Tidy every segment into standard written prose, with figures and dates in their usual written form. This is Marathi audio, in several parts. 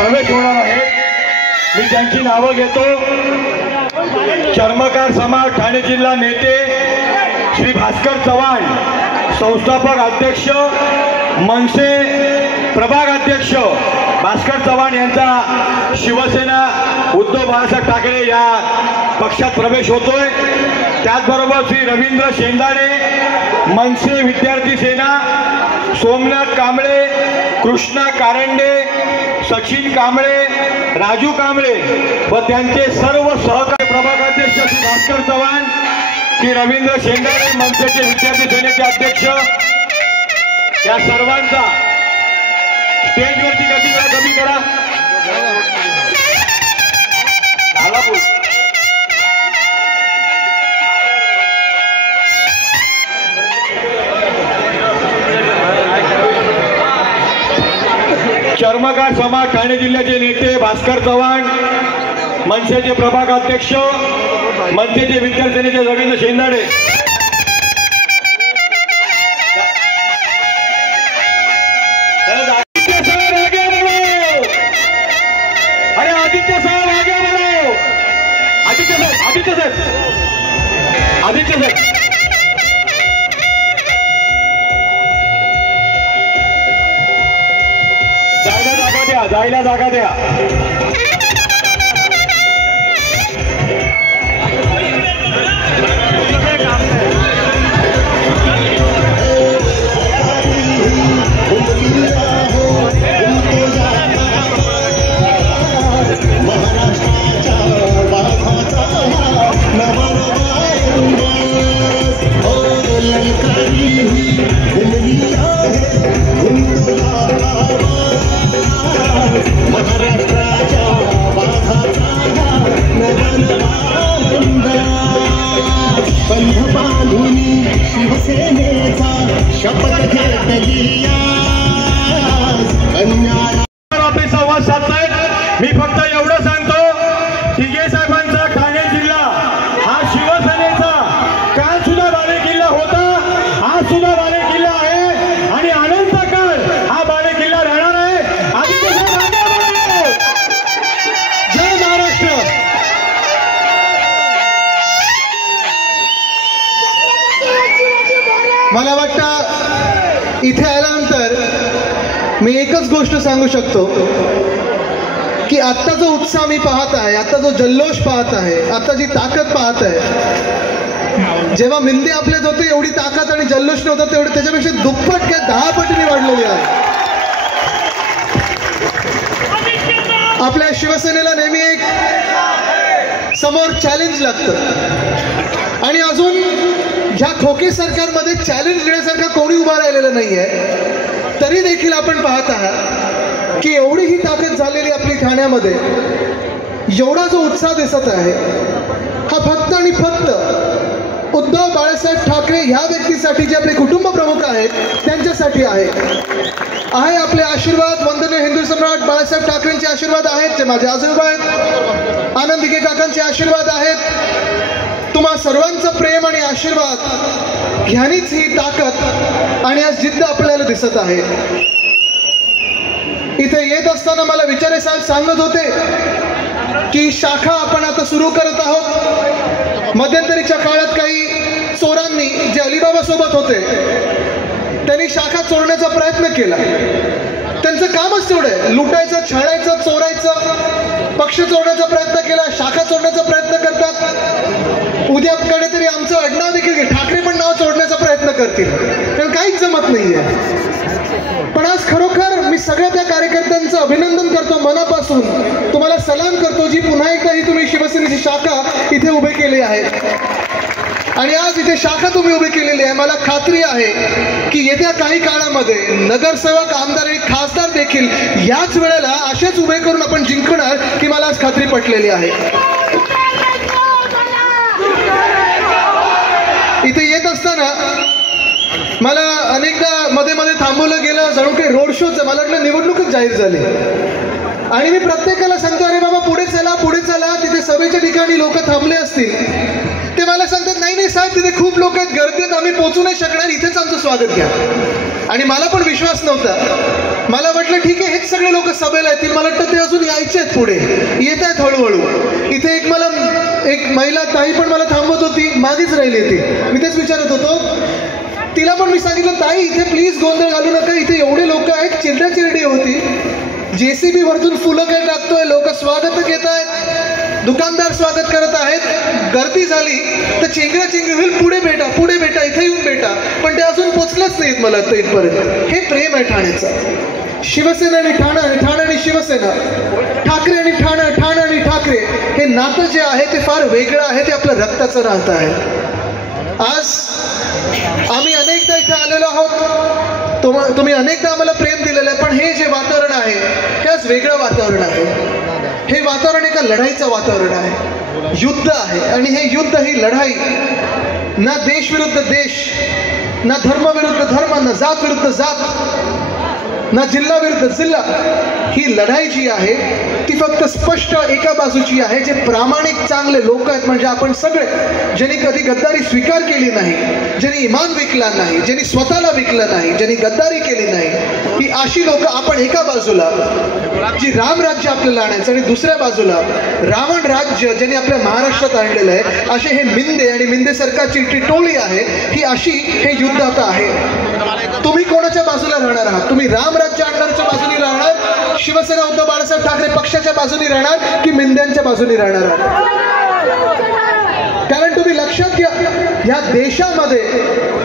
प्रवेश होणार आहे। मी त्यांची नावं घेतो। चर्मकार समाज ठाणे जिल्हा नेते श्री भास्कर चव्हाण, संस्थापक अध्यक्ष मनसे प्रभाग अध्यक्ष भास्कर चव्हाण यांचा शिवसेना उद्धव बाळासाहेब ठाकरे या पक्षात प्रवेश होतोय। त्याचबरोबर श्री रवींद्र शेंदाडे मनसे विद्यार्थी सेना, सोमनाथ कांबळे, कृष्णा कारंडे, सचिन कांबळे, राजू कांबळे व त्यांचे सर्व सहकारी प्रभागाध्यक्ष श्री भास्कर चव्हाण, श्री रवींद्र शेंदाडे मनसेचे विद्यार्थी सेनेचे अध्यक्ष या सर्वांचा स्टेजवरती कमी करा। चर्मकार समाज ठाणे जिल्ह्याचे नेते भास्कर चव्हाण, मनसेचे प्रभाग अध्यक्ष मनसेचे विद्यार्थी सेनेचे रवींद्र शेंदाडे, जायला जागा द्या। आपले संवाद साधताय। मी फक्त एवढं सांगतो, तिघे साहेबांचा ठाणे जिल्हा हा शिवसेनेचा काल सुद्धा बालेकिल्ला होता, हा सुद्धा बालेकिल्ला आहे आणि अनंत काळ हा बालेकिल्ला राहणार आहे। आदित्य साहेब जय महाराष्ट्र। मला वाटतं इथे आल्यानंतर मी एकच गोष्ट सांगू शकतो की आत्ता जो उत्साह मी पाहत आहे, आता जो जल्लोष पाहत आहे, आता जी ताकद पाहत आहे, जेव्हा मिंदे आपल्यात होते एवढी ताकद आणि जल्लोष नव्हता तेवढे त्याच्यापेक्षा दुप्पट किंवा 10 पटीने वाढलेली आहे। आपल्या शिवसेनेला नेहमी एक समोर चॅलेंज लागतं आणि अजून ह्या खोके सरकारमध्ये चॅलेंज देण्यासारखा कोणी उभा राहिलेला नाहीये। तरी देखील आपण पाहत आहात की एवढी ही ताकद झालेली आपली ठाण्यामध्ये, एवढा जो उत्साह दिसत आहे हा फक्त आणि फक्त उद्धव बाळासाहेब ठाकरे ह्या व्यक्तीसाठी, जे आपले कुटुंब प्रमुख आहेत त्यांच्यासाठी आहे। आपले आशीर्वाद, वंदनीय हिंदू सम्राट बाळासाहेब ठाकरेंचे आशीर्वाद आहेत, ते माझे आजोबा आहेत, आनंद दिघे काकांचे आशीर्वाद आहेत। तुम्हा सर्वांचं प्रेम आणि आशीर्वाद ह्यानीच ही ताकद आणि आज जिद्द आपल्याला दिसत आहे। इथे येत असताना मला विचारे साहेब सांगत होते की शाखा आपण आता सुरू करत आहोत। मध्यंतरीच्या काळात काही चोरांनी, जे अलिबाबा सोबत होते, त्यांनी शाखा चोरण्याचा प्रयत्न केला। त्यांचं कामच तेवढं आहे, लुटायचं, छळायचं, चोरायचं, पक्ष चोरण्याचा प्रयत्न केला, शाखा चोरण्याचा प्रयत्न करतात। उद्याकडे तरी आमचं आडनाव देखील ठाकरे पण नाव चोरण्याचा प्रयत्न करतील, कारण काहीच जमत नाहीये। पण आज खरोखर मी सगळ्या त्या कार्यकर्त्यांचं अभिनंदन करतो, मनापासून तुम्हाला सलाम करतो, जी पुन्हा एकदा ही तुम्ही शिवसेनेची शाखा इथे उभी केली आहे आणि आज इथे शाखा तुम्ही उभी केलेली आहे। मला खात्री आहे की येत्या काही काळामध्ये नगरसेवक, आमदार आणि खासदार देखील याच वेळेला असेच उभे करून आपण जिंकणार, की मला आज खात्री पटलेली आहे। इथे येत असताना मला अनेकदा मध्ये मध्ये थांबवलं गेलं, जणू काही रोड शोचं, मला वाटलं निवडणूकच जाहीर झाली आणि मी प्रत्येकाला सांगतो, अरे बाबा पुढे चला, पुढे चला। तिथे सभेच्या ठिकाणी लोक थांबले असतील, ते मला सांगतात, नाही नाही साहेब तिथे खूप लोक आहेत, गर्दी आहेत, आम्ही पोहोचू नाही शकणार, इथेच आमचं स्वागत घ्या। आणि मला पण विश्वास नव्हता, मला वाटलं ठीक आहे, हेच सगळे लोक सभेला येतील. मला वाटतं ते अजून यायचे आहेत, पुढे येत आहेत हळूहळू. इथे एक महिला ताई पण मला थांबवत होती, मागेच राहिली ती. मी तेच विचारत होतो तिला, पण मी सांगितलं ताई इथे प्लीज गोंधळ घालू नका, इथे एवढे लोक आहेत, चिरडाचिरडी होती. JCB वरतून फुलं काय टाकतोय, लोक स्वागत घेत आहेत, दुकानदार स्वागत करत आहेत. गर्दी झाली तर चेंगराचेंगरी होईल, पुढे भेटा, इथे येऊन भेटा. पण ते अजून पोचलंच नाहीत मला आता इथपर्यंत. हे प्रेम आहे ठाण्याचं. शिवसेना आणि ठाणा, ठाणा आणि शिवसेना, ठाकरे आणि ठाणा आणि ठाकरे, हे नातं जे आहे ते फार वेगळं आहे. ते आपलं रक्ताचं नातं आहे. आज आम्ही अनेकदा इथे आलेलो आहोत, तुम्ही अनेकदा आम्हाला प्रेम दिलेलं आहे. पण हे जे वातावरण आहे हे आज वेगळं वातावरण आहे. हे वातावरण एका लढाईचं वातावरण आहे, युद्ध आहे. आणि हे युद्ध, ही लढाई ना देश विरुद्ध देश, ना धर्म विरुद्ध धर्म, ना जात विरुद्ध जात, ना जिल्हा विरुद्ध जिल्हा. ही लढाई जी आहे ती फक्त स्पष्ट एका बाजूची आहे. जे प्रामाणिक चांगले लोक आहेत, म्हणजे आपण सगळे, ज्यांनी कधी गद्दारी स्वीकार केली नाही, ज्यांनी इमान विकला नाही, ज्यांनी स्वतःला विकलं नाही, ज्यांनी गद्दारी केली नाही, ही अशी लोक आपण एका बाजूला जी रामराज्य आपल्याला आणायचं आणि दुसऱ्या बाजूला रावण राज्य ज्यांनी आपल्या महाराष्ट्रात आणलेलं आहे, असे हे मिंदे आणि मिंदे सरकारची जी टोळी आहे, ही अशी हे युद्ध आता आहे. तुम्ही कोणाच्या बाजूला राहणार आहात? तुम्ही रामराज्य आणणाऱ्याच्या बाजूने राहणार, शिवसेना उद्धव बाळासाहेब ठाकरे पक्षाच्या बाजूने राहणार, की मिंद्यांच्या बाजूने राहणार आहात? कारण तुम्ही लक्षात घ्या, या देशामध्ये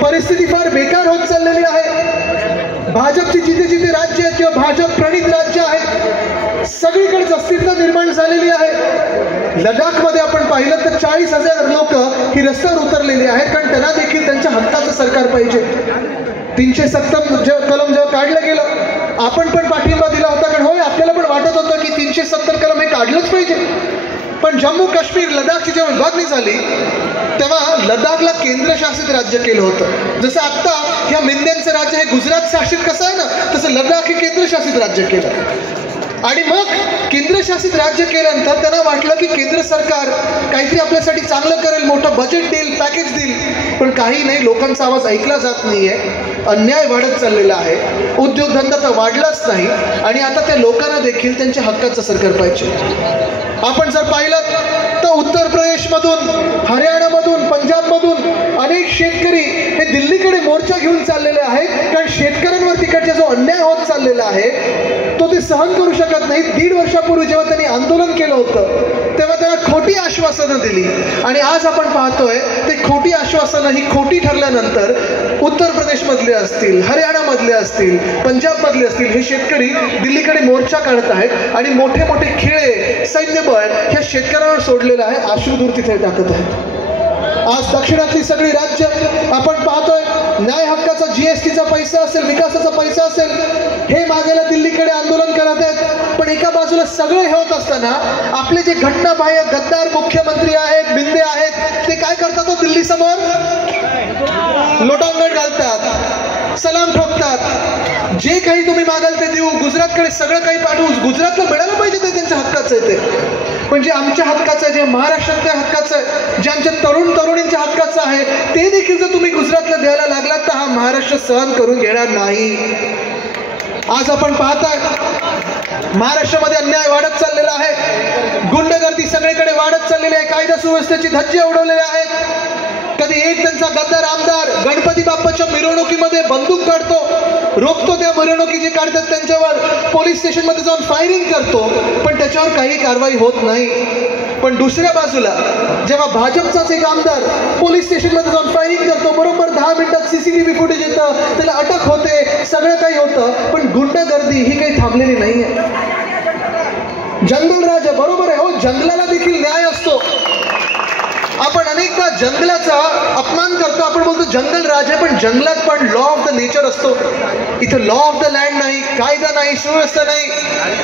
परिस्थिती फार बेकार होत चाललेली आहे. भाजपची जिथे जिथे राज्य आहेत किंवा भाजप प्रणित राज्य आहेत, सगळीकडेच अस्तित्व निर्माण झालेली आहे. लडाखमध्ये आपण पाहिलं तर 40,000 लोक ही रस्त्यावर उतरलेली आहेत, कारण त्यांना देखील त्यांच्या हक्काचं सरकार पाहिजे. 370 कलम जेव्हा काढलं गेलं, आपण पण पाठिंबा दिला होता, कारण होय आपल्याला पण वाटत होतं की 370 कलम हे काढलंच पाहिजे. पण जम्मू काश्मीर लडाखची जेव्हा विभागणी झाली तेव्हा लडाखला केंद्रशासित राज्य केलं होतं. जसं आत्ता ह्या मिंद्यांचं राज्य हे गुजरात शासित कसं आहे ना, तसं लडाख हे केंद्रशासित राज्य केलं. आणि मग केंद्रशासित राज्य केल्यानंतर त्यांना वाटलं की केंद्र सरकार काहीतरी आपल्यासाठी चांगलं करेल, मोठं बजेट देईल, पॅकेज देईल. पण काही नाही, लोकांचा आवाज ऐकला जात नाहीये. अन्याय वाढत चाललेला आहे, उद्योगधंदा तर वाढलाच नाही. आणि आता त्या लोकांना देखील त्यांच्या हक्काचं सरकार पाहिजे. आपण जर पाहिलं तर उत्तर प्रदेशमधून, हरियाणामधून, पंजाबमधून अनेक शेतकरी हे दिल्लीकडे मोर्चा घेऊन चाललेले आहेत, कारण शेतकऱ्यांवर तिकडचा जो अन्याय होत चाललेला आहे तो ते सहन करू शकत नाही. 1.5 वर्षापूर्वी जेव्हा त्यांनी आंदोलन केलं होतं तेव्हा त्यांना खोटी आश्वासनं दिली, आणि आज आपण पाहतोय ते खोटी आश्वासनं ही खोटी ठरल्यानंतर उत्तर प्रदेशमधले असतील, हरियाणामधले असतील, पंजाबमधले असतील, हे शेतकरी दिल्लीकडे मोर्चा काढत आहेत आणि मोठे मोठे खिळे, सैन्यबळ ह्या शेतकऱ्यांवर सोडलेलं आहे, अश्रुधूर तिथे टाकत आहेत. आज दक्षिणातली सगळी राज्य आपण पाहतोय, न्याय हक्काचा GSTचा पैसा असेल, विकासाचा पैसा असेल, हे मागायला दिल्लीकडे आंदोलन करत आहेत. पण एका बाजूला सगळे हे होत असताना आपले जे घटनाबाह्य गद्दार मुख्यमंत्री आहेत, बिंदे आहेत, ते काय करतात? दिल्ली समोर लोटांगण घालतात, सलाम ठोकतात. जे काही तुम्ही मागाल ते देऊ, गुजरातकडे सगळं काही पाठवू, गुजरातला मिळालं पाहिजे, ते त्यांच्या हक्काचं आहे. ते पण जे आमच्या हक्काचं आहे, जे महाराष्ट्रातल्या हक्काचं आहे, जे आमच्या तरुणींच्या हक्काचं आहे, ते देखील जर तुम्ही गुजरातला द्यायला लागलात तर हा महाराष्ट्र सहन करून घेणार नाही. आज आपण पाहताय महाराष्ट्रामध्ये अन्याय वाढत चाललेला आहे, गुंडगर्दी सगळीकडे वाढत चाललेली आहे, कायदा सुव्यवस्थेची धज्जे उडवलेले आहेत. कधी एक त्यांचा गद्दार आमदार गणपती बाप्पाच्या मिरवणुकीमध्ये बंदूक काढतो, रोखतो त्या मिरवणुकी जे काढतात त्यांच्यावर, पोलीस स्टेशनमध्ये जाऊन फायरिंग करतो, पण त्याच्यावर काही कारवाई होत नाही. पण दुसऱ्या बाजूला जेव्हा भाजपचाच एक आमदार पोलीस स्टेशनमध्ये जाऊन फायरिंग करतो, बरोबर 10 मिनिटात CCTV फुटेज येतं, त्याला अटक होते, सगळं काही होतं, पण गुंडगर्दी ही काही थांबलेली नाहीये. जंगल राज बरोबर आहे, हो, जंगलाला देखील न्याय असतो. आपण अनेकदा जंगलाचा अपमान करतो, आपण बोलतो जंगल राज आहे, पण जंगलात पण लॉ ऑफ द नेचर असतो. इथं लॉ ऑफ द लँड नाही, कायदा नाही, सुव्यवस्था नाही.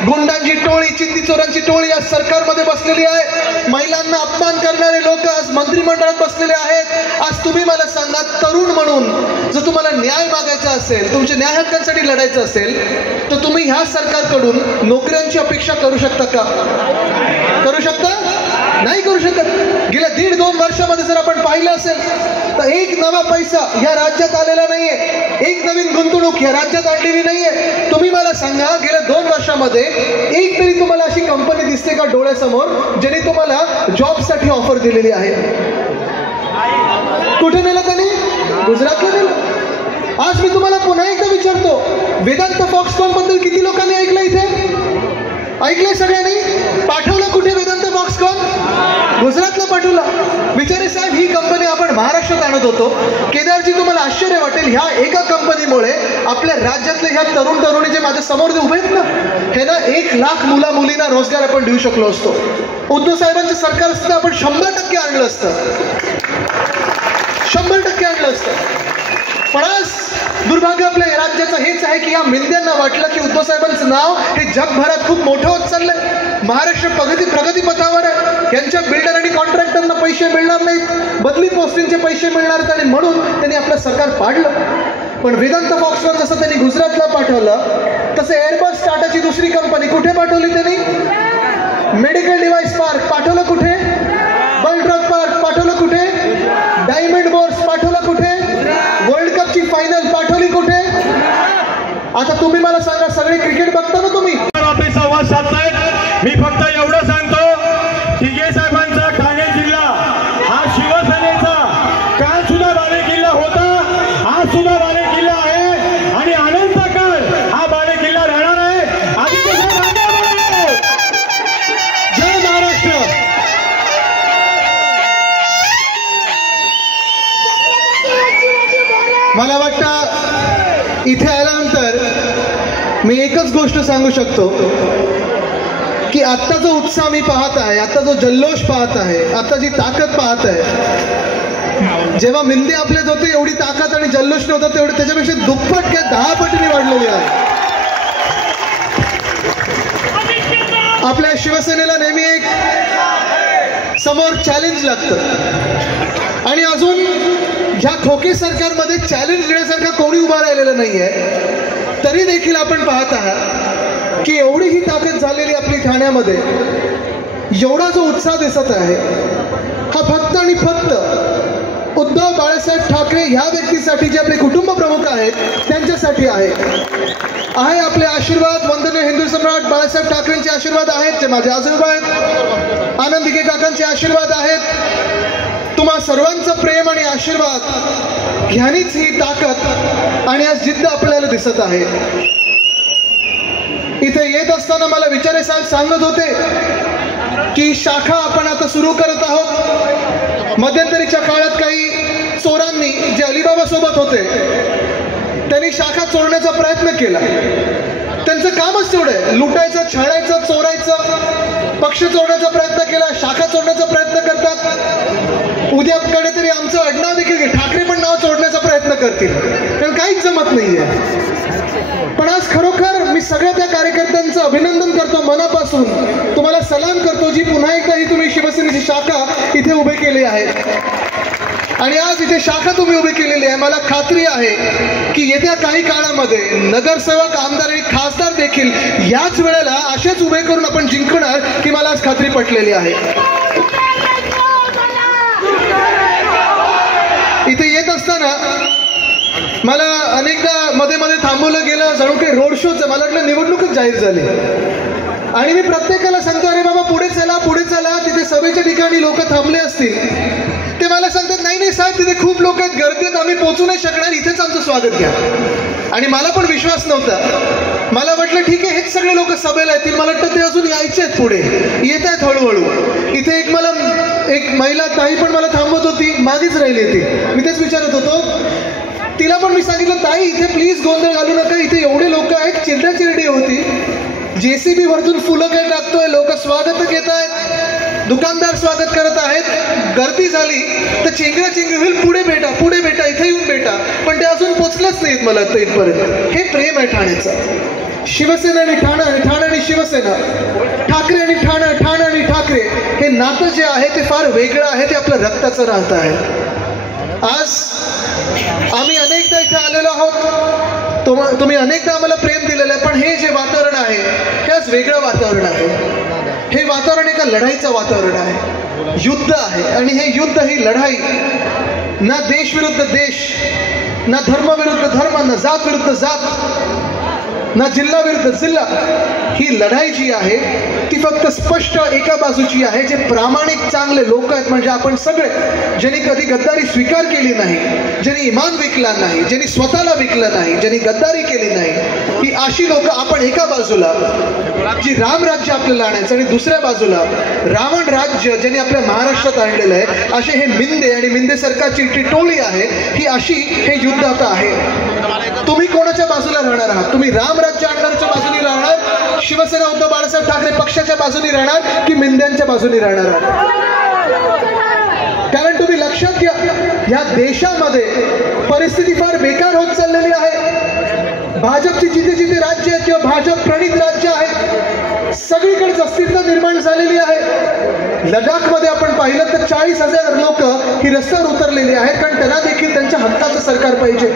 गुंडांची टोळी, चिंदी चोरांची टोळी आज सरकारमध्ये बसलेली आहे. महिलांना अपमान करणारे लोक आज मंत्रिमंडळात बसलेले आहेत. आज तुम्ही मला सांगा, तरुण म्हणून जर तुम्हाला न्याय मागायचा असेल, तुमच्या न्याय हक्कांसाठी लढायचं असेल, तर तुम्ही ह्या सरकारकडून नोकऱ्यांची अपेक्षा करू शकता का? करू शकता? नाही करू शकत. गेल्या 1.5-2 वर्षामध्ये जर आपण पाहिलं असेल तर एक नवा पैसा या राज्यात आलेला नाहीये, एक नवीन गुंतवणूक या राज्यात आणलेली नाहीये. तुम्ही मला सांगा, गेल्या 2 वर्षामध्ये एक तरी तुम्हाला अशी कंपनी दिसते का डोळ्यासमोर ज्याने तुम्हाला जॉबसाठी ऑफर दिलेली आहे? कुठे नेलं त्यांनी? गुजरातला नेलं. आज मी तुम्हाला पुन्हा एकदा विचारतो, वेदांत फॉक्सकॉन बद्दल किती लोकांनी ऐकलं? इथे ऐकलंय सगळ्यांनी? पाठवलं कुठे वेदांत फॉक्सकॉन? गुजरातला पाठवला. विचारे साहेब, ही कंपनी आपण महाराष्ट्रात आणत होतो. केदारजी, तुम्हाला आश्चर्य वाटेल, ह्या एका कंपनीमुळे आपल्या राज्यातले ह्या तरुण तरुणी जे माझ्या समोर उभे आहेत ना, हे ना 1 लाख मुला मुलींना रोजगार आपण देऊ शकलो असतो. उद्धव साहेबांचं सरकार असतं आपण 100% आणलं असतं, 100% आणलं असतं. पण आज दुर्भाग्य आपल्या राज्याचं हेच आहे की या मिंद्यांना वाटलं की उद्धव साहेबांचं नाव हे जगभरात खूप मोठं होत चाललंय. महाराष्ट्र प्रगतीपथावर आहे. यांच्या बिल्डर आणि कॉन्ट्रॅक्टरना पैसे मिळणार नाहीत, बदली पोस्टिंगचे पैसे मिळणार आहेत, आणि म्हणून त्यांनी आपलं सरकार पाडलं. पण वेदांत फॉक्सकॉन जसं त्यांनी गुजरातला पाठवलं, तसं एअरबस टाटाची दुसरी कंपनी कुठे पाठवली त्यांनी? मेडिकल डिव्हाइस पार्क पाठवलं कुठे? बल ड्रग पार्क पाठवलं कुठे? डायमंड बोर्स पाठवलं कुठे? वर्ल्ड कपची फायनल पाठवली कुठे? आता तुम्ही मला सांगा, सगळे क्रिकेट बघता ना तुम्ही? आपले संवाद साधतायत. मी फक्त एवढं सांगतो, तिघे साहेबांचा ठाणे जिल्हा हा शिवसेनेचा काल सुद्धा बालेकिल्ला होता, आज सुद्धा बालेकिल्ला आहे आणि अनंत काळ हा बालेकिल्ला राहणार आहे. जय महाराष्ट्र. मला वाटतं इथे आल्यानंतर मी एकच गोष्ट सांगू शकतो की आत्ता जो उत्साह मी पाहत आहे, आता जो जल्लोष पाहत आहे, आता जी ताकद पाहत आहे, जेव्हा मिंदे आपल्यात होते एवढी ताकद आणि जल्लोष नव्हता, तेवढी त्याच्यापेक्षा दुप्पट किंवा 10 पटीने वाढलेली आहे. आपल्या शिवसेनेला नेहमी एक समोर चॅलेंज लागतं आणि अजून ह्या खोके सरकारमध्ये चॅलेंज देण्यासारखा कोणी उभा राहिलेला नाहीये. तरी देखील आपण पाहत आहात की एवढी ही ताकद झालेली आपली ठाण्यामध्ये, एवढा जो उत्साह दिसत आहे, हा फक्त आणि फक्त उद्धव बाळासाहेब ठाकरे ह्या व्यक्तीसाठी, जे आपले कुटुंब प्रमुख आहेत त्यांच्यासाठी आहे. आपले आशीर्वाद, वंदनीय हिंदू सम्राट बाळासाहेब ठाकरेंचे आशीर्वाद आहेत, जे माझे आजोबा आहेत, आनंद दिघे काकांचे आशीर्वाद आहेत. तुम्हा सर्वांचं प्रेम आणि आशीर्वाद ह्यानीच ही ताकद आणि आज जिद्द आपल्याला दिसत आहे. इथे येत असताना मला विचारे साहेब सांगत होते की शाखा आपण आता सुरू करत आहोत. मध्यंतरीच्या काळात काही चोरांनी, जे अलिबाबा सोबत होते, त्यांनी शाखा चोरण्याचा प्रयत्न केला. त्यांचं कामच तेवढं आहे, लुटायचं, छळायचं, चोरायचं. पक्ष चोरण्याचा प्रयत्न केला, शाखा चोरण्याचा प्रयत्न करतात. उद्याकडे तरी आमचं आडनाव देखील ठाकरे पण नाव चोरण्याचा प्रयत्न करतील, कारण काहीच जमत नाहीये. पण आज खरोखर मी सगळ्या त्या कार्यकर्त्यांचं अभिनंदन करतो मनापासून, तुम्हाला सलाम करतो, जी पुन्हा एकदा ही तुम्ही शिवसेनेची शाखा इथे उभी केली आहे. आणि आज इथे शाखा तुम्ही उभी केलेली आहे. मला खात्री आहे की येत्या काही काळामध्ये नगरसेवक, आमदार आणि खासदार देखील याच वेळेला असेच उभे करून आपण जिंकणार, की मला आज खात्री पटलेली आहे. इथे येत असताना मला अनेकदा मध्ये मध्ये थांबवलं गेलं, जणू काही रोड शोचं, मला वाटलं निवडणूकच जाहीर झाली. आणि मी प्रत्येकाला सांगतो, अरे बाबा पुढे चला, पुढे चला. तिथे सभेच्या ठिकाणी लोक थांबले असतील, ते मला सांगतात, नाही नाही साहेब, तिथे खूप लोक आहेत, गर्दी आहेत, आम्ही पोहोचू नाही शकणार, इथेच आमचं स्वागत घ्या. आणि मला पण विश्वास नव्हता. मला वाटलं ठीक आहे, हेच सगळे लोक सभेला येतील. मला वाटतं ते अजून यायचे आहेत, पुढे येत आहेत हळूहळू. इथे एक महिला ताई पण मला थांबवत होती, मागेच राहिली ती. मी तेच विचारत होतो, तिला पण मी सांगितलं, ताई इथे प्लीज गोंधळ घालू नका, इथे एवढे लोक आहेत. चिरडाचिरडी होती, JCB वरतून फुलं काय टाकतोय, लोक स्वागत घेत आहेत, दुकानदार स्वागत करत आहेत. गर्दी झाली तर चेंगराचेंगरी होईल, पुढे भेटा, पुढे भेटा, इथे येऊन भेटा. पण ते अजून पोचलंच नाहीत मला वाटतं इथपर्यंत. हे प्रेम आहे ठाण्याचं. शिवसेना आणि ठाणा, ठाणा आणि शिवसेना, ठाकरे आणि ठाणा, ठाणा आणि ठाकरे, हे नातं जे आहे ते फार वेगळं आहे, ते आपलं रक्ताचं नातं आहे. आज आम्ही अनेकदा इथे आलेलो आहोत, तुम्ही अनेकदा आम्हाला प्रेम दिलेलं आहे. पण हे जे वातावरण आहे हे आज वेगळं वातावरण आहे. हे वातावरण एका लढाईचं वातावरण आहे. युद्ध आहे आणि हे युद्ध, ही लढाई ना देश विरुद्ध देश, ना धर्म विरुद्ध धर्म, ना जात विरुद्ध जात, ना जिल्हा विरुद्ध जिल्हा, ही लढाई जी आहे ती फक्त स्पष्ट एका बाजूची आहे. जे प्रामाणिक चांगले लोक आहेत म्हणजे आपण सगळे, ज्यांनी कधी गद्दारी स्वीकार केली नाही, ज्यांनी इमान विकला नाही, ज्यांनी स्वतःला विकलं नाही, ज्यांनी गद्दारी केली नाही, ही अशी लोक आपण एका बाजूला जी रामराज्य आपल्याला आणायचं आणि दुसऱ्या बाजूला रावण राज्य ज्यांनी आपल्या महाराष्ट्रात आणलेलं आहे, असे हे मिंदे आणि मिंदे सरकारची ती टोळी आहे, ही अशी हे युद्ध आता आहे. तुम्ही कोणाच्या बाजूला राहणार आहात? तुम्ही रामराज्य आणणाऱ्याच्या बाजूने राहणार, शिवसेना उद्धव बाळासाहेब ठाकरे पक्षाच्या बाजूने राहणार, की मिंद्यांच्या बाजूने राहणार आहात? कारण तुम्ही लक्षात घ्या, या देशामध्ये परिस्थिती फार बेकार होत चाललेली आहे. भाजपची जिथे जिथे राज्य आहेत किंवा भाजप प्रणित राज्य आहेत, सगळीकडे अस्थिरता निर्माण झालेली आहे. लडाखमध्ये आपण पाहिलं तर 40,000 लोक ही रस्त्यावर उतरलेली आहेत, कारण त्यांना देखील त्यांच्या हक्काचं सरकार पाहिजे.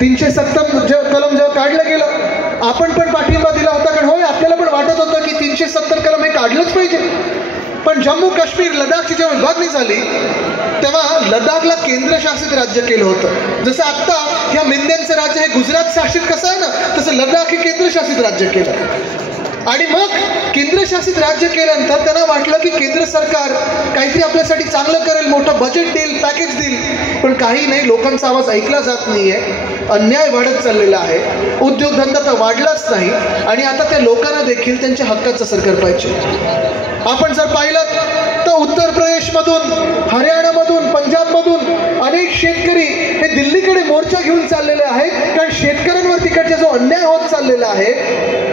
370 कलम जेव्हा काढलं गेलं, आपण पण पाठिंबा दिला होता, कारण होय आपल्याला पण वाटत होतं की 370 कलम हे काढलंच पाहिजे. पण जम्मू काश्मीर लडाखची जेव्हा विभागणी झाली तेव्हा लडाखला केंद्रशासित राज्य केलं होतं. जसं आत्ता ह्या मिंद्यांचं राज्य हे गुजरात शासित कसं आहे ना, तसं लडाख हे केंद्रशासित राज्य केलं. आणि मग केंद्रशासित राज्य केल्यानंतर त्यांना वाटलं की केंद्र सरकार काहीतरी आपल्यासाठी चांगलं करेल, मोठं बजेट देईल, पॅकेज देईल. पण काही नाही, लोकांचा आवाज ऐकला जात नाहीये. अन्याय वाढत चाललेला आहे, उद्योगधंदा तर वाढलाच नाही आणि आता त्या लोकांना देखील त्यांच्या हक्काचं सरकार पाहिजे. आपण जर पाहिलं तर उत्तर प्रदेशमधून, हरियाणामधून, पंजाबमधून अनेक शेतकरी हे दिल्लीकडे मोर्चा घेऊन चाललेले आहेत, कारण शेतकऱ्यांवर तिकडचा जो अन्याय होत चाललेला आहे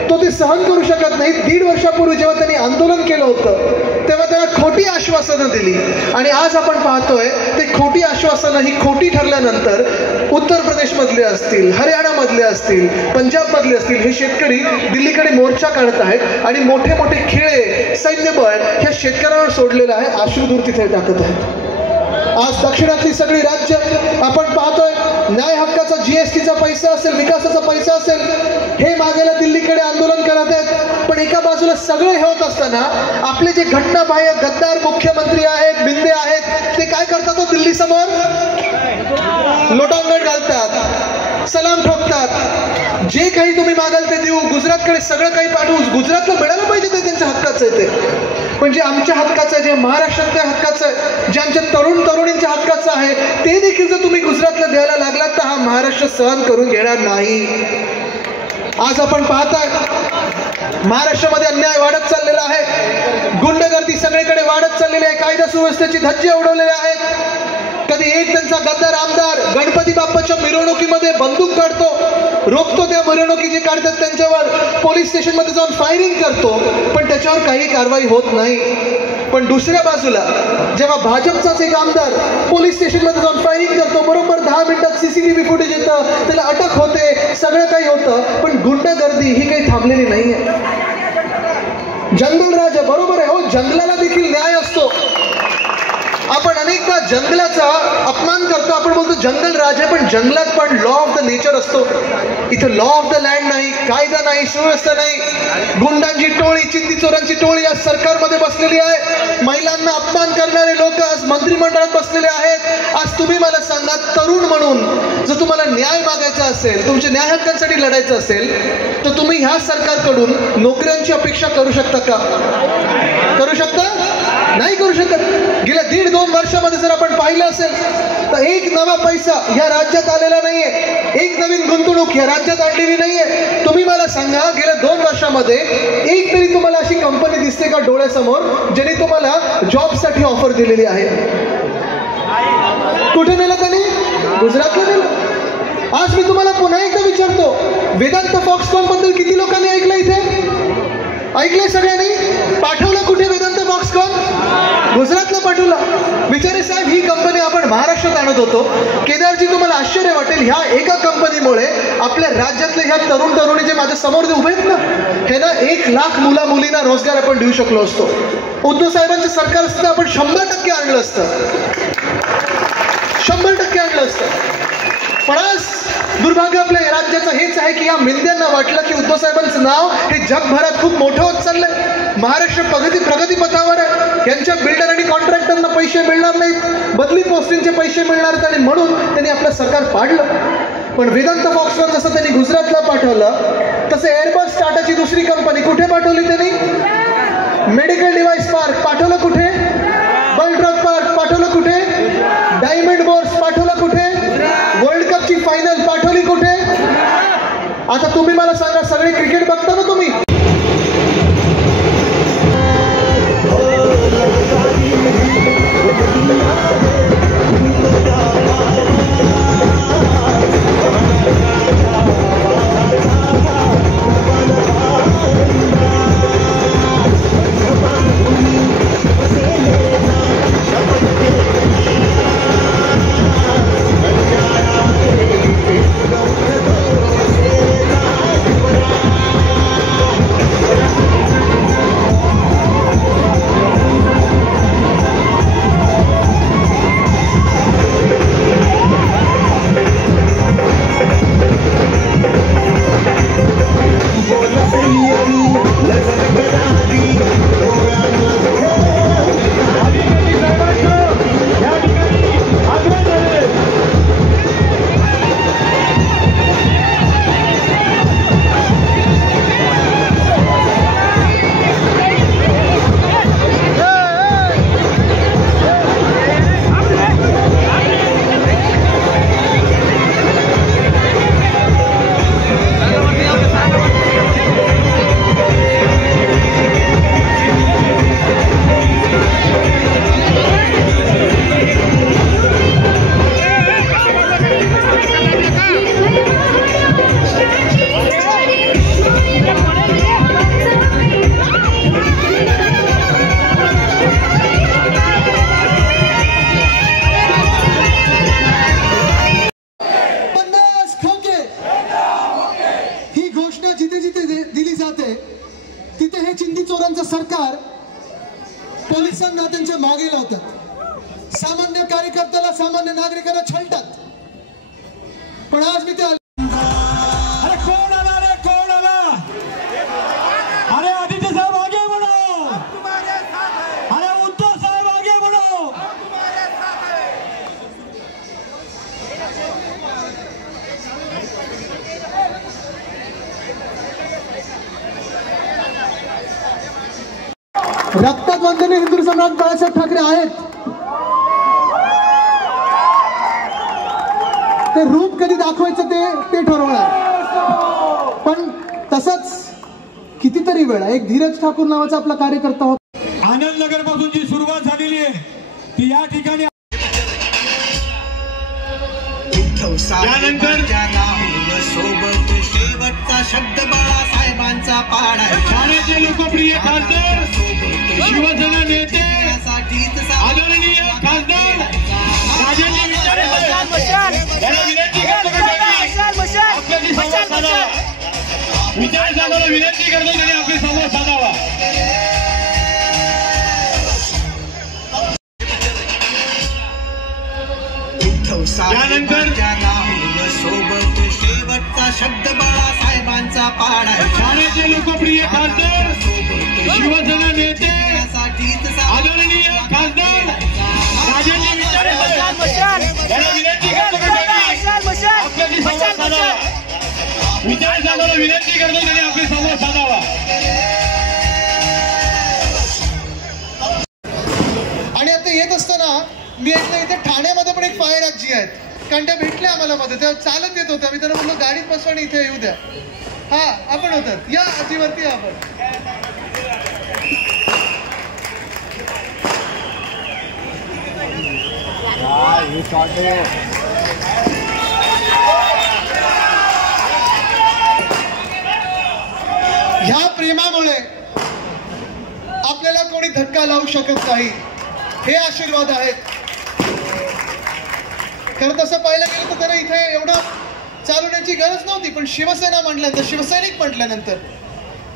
तो ते सहन करू शकत नाही. 1.5 वर्षापूर्वी जेव्हा त्यांनी आंदोलन केलं होतं तेव्हा त्यांना खोटी आश्वासनं दिली आणि आज आपण पाहतोय ते खोटी आश्वासनं ही खोटी ठरल्यानंतर उत्तर प्रदेशमधले असतील, हरियाणामधले असतील, पंजाबमधले असतील, हे शेतकरी दिल्लीकडे मोर्चा काढत आहेत आणि मोठे मोठे खिळे, सैन्यबळ ह्या शेतकऱ्यांवर सोडलेलं आहे, अश्रुधूर तिथे टाकत आहेत. आज दक्षिणातली सगळी राज्य आपण पाहतोय, न्याय हक्काचा जीएसटीचा पैसा असेल, विकासाचा पैसा असेल, हे मागायला दिल्लीकडे आंदोलन करत आहेत. पण एका बाजूला सगळे हे होत असताना आपले जे घटनाबाह्य गद्दार मुख्यमंत्री आहेत, मिंदे आहेत, ते काय करतात? तो दिल्ली समोर लोटांगण घालतात, सलाम ठोकतात. जे काही तुम्ही मागाल ते देऊ, गुजरातकडे सगळं काही पाठवू. गुजरातला मिळालं पाहिजे, ते त्यांच्या हक्काचं आहे ते. पण जे आमच्या हक्काचं आहे, जे महाराष्ट्रातल्या हक्काचं आहे, जे आमच्या तरुण तरुणींच्या हक्काचं आहे, ते देखील जर तुम्ही गुजरातला द्यायला लागलात तर हा महाराष्ट्र सहन करून घेणार नाही. आज आपण पाहताय महाराष्ट्रामध्ये अन्याय वाढत चाललेला आहे, गुंडगर्दी सगळीकडे वाढत चाललेली आहे, कायदा सुव्यवस्थेची धज्जे उडवलेले आहेत. कधी एक त्यांचा गद्दार आमदार गणपती बाप्पाच्या मिरवणुकीमध्ये बंदूक काढतो, रोखतो, त्या मिरवणुकी जे काढतात त्यांच्यावर पोलीस स्टेशनमध्ये जाऊन फायरिंग करतो, पण त्याच्यावर काही कारवाई होत नाही. पण दुसऱ्या बाजूला जेव्हा भाजपचाच एक आमदार पोलीस स्टेशनमध्ये जाऊन फायरिंग करतो, बरोबर 10 मिनिटात CCTV फुटेज येतं, त्याला अटक होते, सगळं काही होतं, पण गुंडगर्दी ही काही थांबलेली नाहीये. जंगल राज बरोबर आहे, हो, जंगलाला देखील न्याय असतो. आपण अनेकदा जंगलाचा अपमान करतो, आपण बोलतो जंगल राज आहे, पण जंगलात पण लॉ ऑफ द नेचर असतो. इथं लॉ ऑफ द लँड नाही, कायदा नाही, सुव्यवस्था नाही. गुंडांची टोळी, चिंदी चोरांची टोळी आज सरकारमध्ये बसलेली आहे. महिलांना अपमान करणारे लोक आज मंत्रिमंडळात बसलेले आहेत. आज तुम्ही मला सांगा, तरुण म्हणून जर तुम्हाला न्याय मागायचा असेल, तुमच्या न्याय हक्कांसाठी लढायचं असेल, तर तुम्ही ह्या सरकारकडून नोकऱ्यांची अपेक्षा करू शकता का? करू शकता? नाही करू शकत. गेल्या 1.5-2 वर्षामध्ये जर आपण पाहिलं असेल तर एक नवा पैसा या राज्यात आलेला नाहीये, एक नवीन गुंतवणूक या राज्यात आणलेली नाहीये. तुम्ही मला सांगा, गेल्या 2 वर्षामध्ये एक तरी तुम्हाला अशी कंपनी दिसते का डोळ्यासमोर ज्याने तुम्हाला जॉबसाठी ऑफर दिलेली आहे? कुठे नेलं त्यांनी? गुजरातला नेलं. आज मी तुम्हाला पुन्हा एकदा विचारतो, वेदांत फॉक्सकॉन बद्दल किती लोकांनी ऐकलं? इथे ऐकलंय सगळ्यांनी? पाठवलं कुठे वेदांत फॉक्सकॉन? गुजरातला पाठवला. विचारे साहेब, ही कंपनी आपण महाराष्ट्रात आणत होतो. केदारजी, तुम्हाला आश्चर्य वाटेल, ह्या एका कंपनीमुळे आपल्या राज्यातले ह्या तरुण तरुणी जे माझ्या समोर उभे आहेत ना, हे ना 1 लाख मुला मुलींना रोजगार आपण देऊ शकलो असतो. उद्धव साहेबांचं सरकार असतं, आपण 100% आणलं असतं, 100% आणलं असतं. पण आज दुर्भाग्य आपल्या राज्याचं हेच आहे की या मिंद्यांना वाटलं की उद्धव साहेबांचं नाव हे जगभरात खूप मोठं होत चाललंय. महाराष्ट्र प्रगती पथावर आहे. यांच्या बिल्डर आणि पैसे मिळणार नाहीत, बदली पोस्टिंगचे पैसे मिळणार नाही, म्हणून त्यांनी आपलं सरकार पाडलं. पण वेदांत फॉक्सकॉन जसं त्यांनी गुजरातला पाठवलं, तसं एअरबस टाटाची दुसरी कंपनी कुठे पाठवली त्यांनी? मेडिकल डिव्हाइस पार्क पाठवलं कुठे? बलड्रग पार्क पाठवलं कुठे? डायमंड बोर्स पाठवलं कुठे? वर्ल्ड कपची फायनल पाठवली कुठे? आता तुम्ही मला सांगा, सगळे क्रिकेट बघता ना तुम्ही? सरकार पोलिसांना त्यांच्या मागे लावतात, सामान्य कार्यकर्त्याला, सामान्य नागरिकांना छळतात. पण आज मी ते अरे कोण आला रे, कोण आला? अरे आदित्य साहेब आगे बढ़ो, अरे उद्धव साहेब आगे बढ़ो. रक्तात बांधलेले हिंदू सम्राट बाळासाहेब ठाकरे आहेत. ते रूप कधी दाखवायचं ते ठरवणार. पण तसंच कितीतरी वेळा एक धीरज ठाकूर नावाचा आपला कार्यकर्ता होता. आनंद नगर पासून जी सुरुवात झालेली आहे ती या ठिकाणी त्यानंतर सोबत शेवटचा शब्द बाळासाहेबांचा पाडा. ठाण्याचे लोकप्रिय खासदार, शिवसेना नेते, आदरणीय खासदार राजेंद्र विचारे विनंती करतो विचारे साहेबांना विनंती करतो त्यांनी आपले संवाद साधावा. त्यानंतर सोबत शेवटचा शब्द बाळासाहेबांचा पाडा. ठाण्याचे लोकप्रिय खासदार, शिवसेना नेते, आदरणीय खासदार राजेंद्र विचारे विनंती करतो विचारे साहेबांना विनंती करतो त्यांनी आपले संवाद साधावा. आणि आता येत असताना मी ऐकलं इथे ठाण्यामध्ये पण एक फायर आजी आहेत, कारण त्या भेटल्या आम्हाला मध्ये, तेव्हा चालत येत होत्या. मी त्यांना म्हणलो गाडीत बसवा आणि इथे येऊ द्या. हा आपण होतात, या आजीवरती आपण. ह्या प्रेमामुळे आपल्याला कोणी धक्का लावू शकत नाही. हे आशीर्वाद आहेत. खरं तसं पाहायला गेलं तर त्याला इथे एवढं चालवण्याची गरज नव्हती, पण शिवसेना म्हटल्यानंतर, शिवसैनिक म्हटल्यानंतर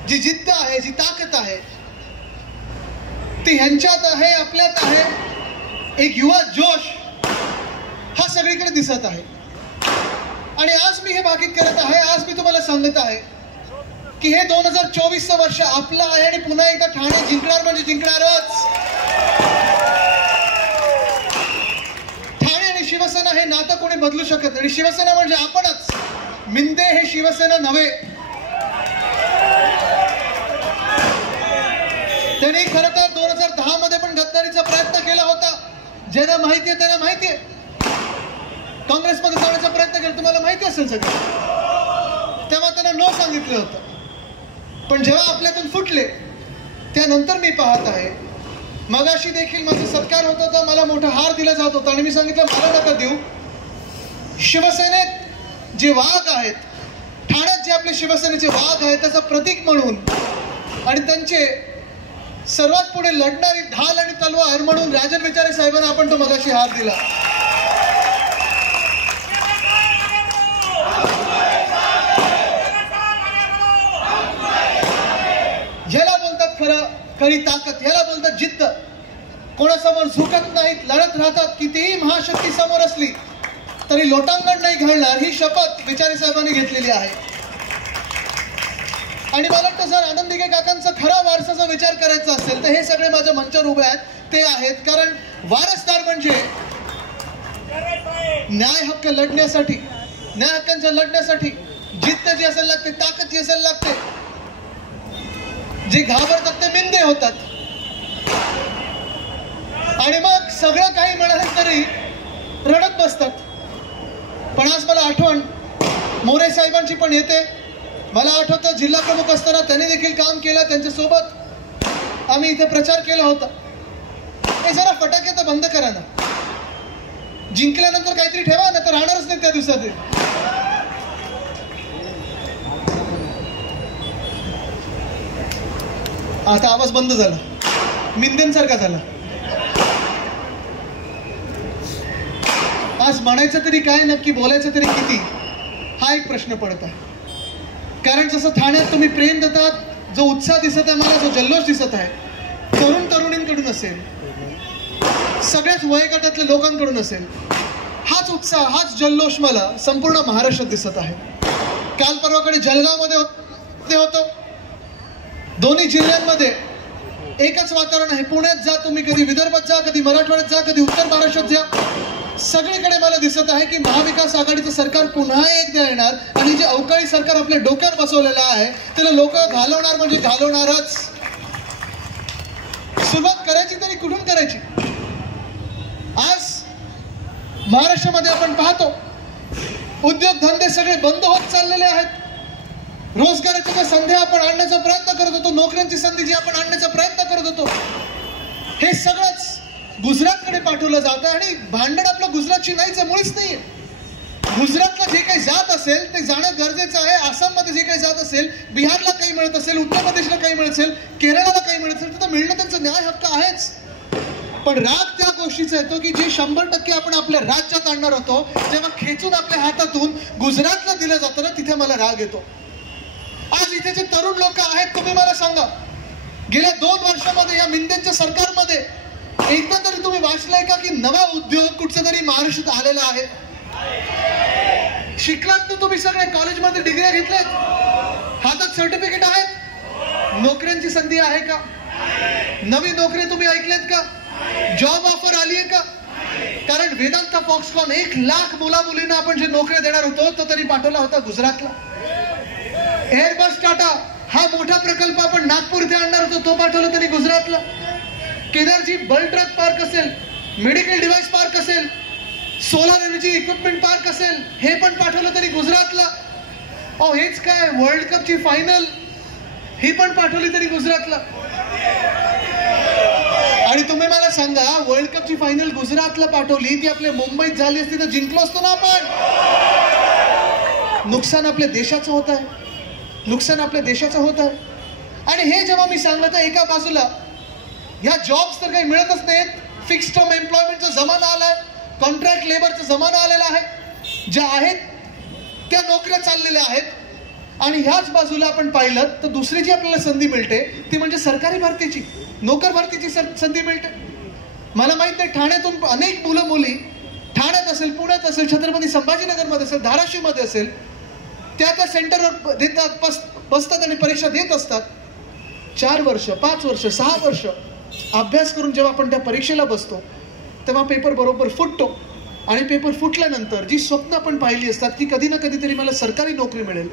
जी जिद्द आहे, जी ताकद आहे ती ह्यांच्यात आहे, आपल्यात आहे. एक युवा जोश हा सगळीकडे दिसत आहे. आणि आज मी हे भाकीत करत आहे, आज मी तुम्हाला सांगत आहे की हे 2024 वर्ष आपलं आहे आणि पुन्हा एकदा ठाणे जिंकणार म्हणजे जिंकणारच. नातं कोणी बदलू शकत नाही. आणि शिवसेना म्हणजे आपणच. मिंदे हे शिवसेना नव्हे. त्यांनी खरं तर 2010 मध्ये पण गद्दारीचा प्रयत्न केला होता. ज्यांना माहिती आहे त्यांना माहिती आहे. काँग्रेसमध्ये जाण्याचा प्रयत्न केला, तुम्हाला माहिती असेल सगळं. तेव्हा त्यांना नो सांगितलं होतं. पण जेव्हा आपल्यातून फुटले त्यानंतर मी पाहत आहे, मगाशी देखील माझा सत्कार होत होता, मला मोठा हार दिला जात होता आणि मी सांगितलं मला नका देऊ. शिवसेनेत जे वाघ आहेत, ठाण्यात जे आपले शिवसेनेचे वाघ आहेत त्याचं प्रतीक म्हणून आणि त्यांचे सर्वात पुढे लढणारी ढाल आणि तलवार म्हणून राजन विचारे साहेबांना आपण तो मगाशी हार दिला. याला बोलतात खरी ताकद, याला बोलतात जिद्द. कोणासमोर झुकत नाहीत, लढत राहतात. कितीही महाशक्ती समोर असली तरी लोटांगण नाही घालणार, ही शपथ विचारे साहेबांनी घेतलेली आहे. आणि मला वाटतं जर आनंद दिघे काकांचा खरा वारसाचा विचार करायचा असेल तर हे सगळे माझ्या मंचावर उभे आहेत ते आहेत. कारण वारसदार म्हणजे न्याय हक्क लढण्यासाठी, न्याय हक्कांच्या लढण्यासाठी जिद्द जी असायला लागते, ताकद जी असायला लागते. जे घाबरतात ते मिंदे होतात. आणि मग सगळं काही म्हणाले तरी रडत बसतात. पण आज मला आठवण मोरे साहेबांची पण येते. मला आठवतं जिल्हा प्रमुख असताना त्यांनी देखील काम केलं, त्यांच्यासोबत आम्ही इथे प्रचार केला होता. हे जरा फटाके तर बंद करा ना. जिंकल्यानंतर काहीतरी ठेवा ना, तर राहणारच नाही त्या दिवसात. आता आवाज बंद झाला, मिंदेंसारखा झाला. आज म्हणायचं तरी काय, नक्की बोलायचं तरी किती, हा एक प्रश्न पडत आहे. कारण जसं ठाण्यात तुम्ही प्रेम देतात, जो उत्साह दिसत आहे मला, जो जल्लोष दिसत आहे, तरुण तरुणींकडून असेल, सगळ्याच वयोगटातल्या लोकांकडून असेल, हाच उत्साह, हाच जल्लोष मला संपूर्ण महाराष्ट्रात दिसत आहे. काल परवाकडे जळगावमध्ये होतो. दोन्ही जिल्ह्यांमध्ये एकच वातावरण आहे. पुण्यात जा तुम्ही, कधी विदर्भात जा, कधी मराठवाड्यात जा, कधी उत्तर महाराष्ट्रात जा, सगळीकडे मला दिसत आहे की महाविकास आघाडीचं सरकार पुन्हा एकदा येणार आणि जे अवकाळी सरकार आपल्या डोक्यात बसवलेलं आहे त्याला लोक घालवणार म्हणजे घालवणारच. सुरुवात करायची तरी कुठून करायची? आज महाराष्ट्रामध्ये आपण पाहतो उद्योगधंदे सगळे बंद होत चाललेले आहेत. रोजगाराच्या ज्या संधी आपण आणण्याचा प्रयत्न करत होतो, नोकऱ्यांची संधी जी आपण आणण्याचा प्रयत्न करत होतो, हे सगळंच गुजरातकडे पाठवलं जातं. आणि भांडण आपलं गुजरातची नाहीच, मुळीच नाहीये. गुजरातला जे काही जात असेल ते जाणं गरजेचं आहे. आसाममध्ये जे काही जात असेल, बिहारला काही मिळत असेल, उत्तर प्रदेशला काही मिळत असेल, केरळला काही मिळत असेल, तर मिळणं त्यांचा न्याय हक्क आहेच. पण राग त्या गोष्टीचा येतो की जे 100% आपण आपल्या राज्यात आणणार होतो, जेव्हा खेचून आपल्या हातातून गुजरातला दिलं जातं ना, तिथे मला राग येतो. आज इथे जे तरुण लोक आहेत, तुम्ही मला सांगा, गेल्या 2 वर्षामध्ये या मिंदेंच्या सरकारमध्ये एकदा तरी तुम्ही वाचलंय का की नवा उद्योग कुठचा तरी महाराष्ट्रात आलेला आहे? शिकलात ना तुम्ही, सगळे कॉलेजमध्ये डिग्री घेतल्यात, हातात सर्टिफिकेट आहेत, नोकऱ्यांची संधी आहे का? नवी नोकरी तुम्ही ऐकल्यात का? जॉब ऑफर आली आहे का? कारण वेदांता फॉक्सकॉन 1 लाख मुला मुलींना आपण जे नोकऱ्या देणार होतो तो तरी पाठवला होता गुजरातला. एअरबस टाटा हा मोठा प्रकल्प आपण नागपूर इथे आणणार होतो, तो पाठवला तरी गुजरातला. केदारजी बल्क ड्रग पार्क असेल, मेडिकल डिव्हाइस पार्क असेल, सोलार एनर्जी इक्विपमेंट पार्क असेल, हे पण पाठवलं तरी गुजरातला. अहो हेच काय, वर्ल्ड कपची फायनल ही पण पाठवली तरी गुजरातला. आणि तुम्ही मला सांगा, वर्ल्ड कपची फायनल गुजरातला पाठवली, ती आपल्या मुंबईत झाली असती तर जिंकलो असतो ना आपण. नुकसान आपल्या देशाचं होत आहे, नुकसान आपल्या देशाचं होत आहे. आणि हे जेव्हा मी सांगलं तर एका बाजूला या जॉब्स तर काही मिळतच नाहीत, फिक्स्ड टर्म एम्प्लॉयमेंटचा जमाना आलाय, कॉन्ट्रॅक्ट लेबरचा जमाना आलेला आहे, ज्या आहेत त्या नोकऱ्या चाललेल्या आहेत. आणि ह्याच बाजूला आपण पाहिलं तर दुसरी जी आपल्याला संधी मिळते ती म्हणजे सरकारी भरतीची, नोकर भरतीची संधी मिळते. मला माहित नाही, ठाण्यातून अनेक मुलं मुली ठाण्यात असेल, पुण्यात असेल, छत्रपती संभाजीनगरमध्ये असेल, धाराशिवमध्ये असेल, त्या सेंटरवर देतात, बसतात आणि परीक्षा देत असतात. 4 वर्ष, 5 वर्ष, 6 वर्ष अभ्यास करून जेव्हा आपण त्या परीक्षेला बसतो तेव्हा पेपर बरोबर फुटतो. आणि पेपर फुटल्यानंतर जी स्वप्न आपण पाहिली असतात की कधी ना कधीतरी मला सरकारी नोकरी मिळेल,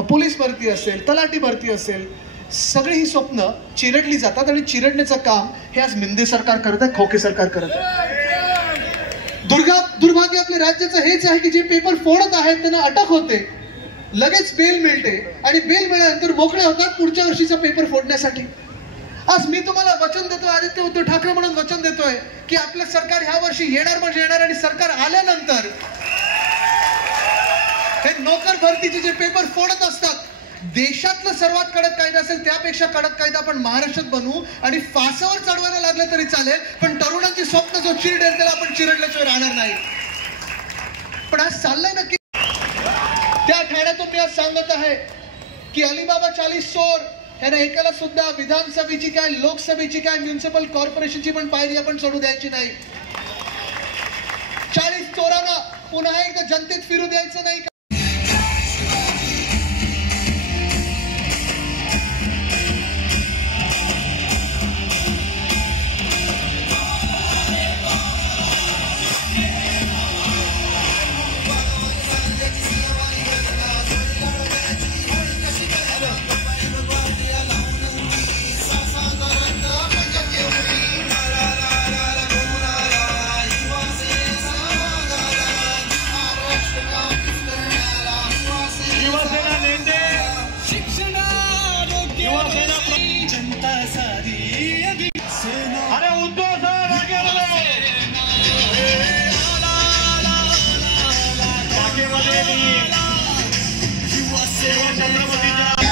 पोलीस भरती असेल, तलाठी भरती असेल, सगळी ही स्वप्न चिरडली जातात आणि चिरडण्याचं काम हे आज मिंदे सरकार करत आहे, खोके सरकार करत आहे. दुर्भाग्य आपल्या राज्याचं हेच आहे की जे पेपर फोडत आहेत त्यांना अटक होते, लगेच बेल मिळते आणि बेल मिळाल्यानंतर मोकळे होतात पुढच्या वर्षीचा पेपर फोडण्यासाठी. आज मी तुम्हाला वचन देतोय, आदित्य उद्धव ठाकरे म्हणून वचन देतोय की आपलं सरकार ह्या वर्षी येणार म्हणजे येणार आणि सरकार आल्यानंतर हे नोकर भरतीचे जे पेपर फोडत असतात, देशातलं सर्वात कडक कायदा असेल त्यापेक्षा कडक कायदा आपण महाराष्ट्रात बनवू आणि फासावर चढवायला लागलं तरी चालेल, पण तरुणांची स्वप्न जो चिरडेल त्याला आपण चिरडल्याशिवाय राहणार नाही. पण आज चाललंय नक्की त्या ठाण्यातून मी आज सांगत आहे की अलिबाबा 40 चोर ह्यांना एकाला सुद्धा विधानसभेची काय, लोकसभेची काय, म्युनिसिपल कॉर्पोरेशनची पण पायरी आपण चढू द्यायची नाही. 40 चोरांना पुन्हा एकदा जनतेत फिरू द्यायचं नाही.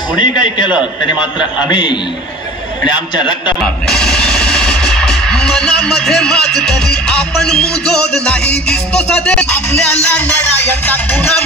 कोणी काही केलं तरी मात्र आम्ही आणि आमच्या रक्त मारणे मनामध्ये माझ तरी आपण मुजोड नाही दिसतो सदैव आपल्याला लढायचा गुन्हा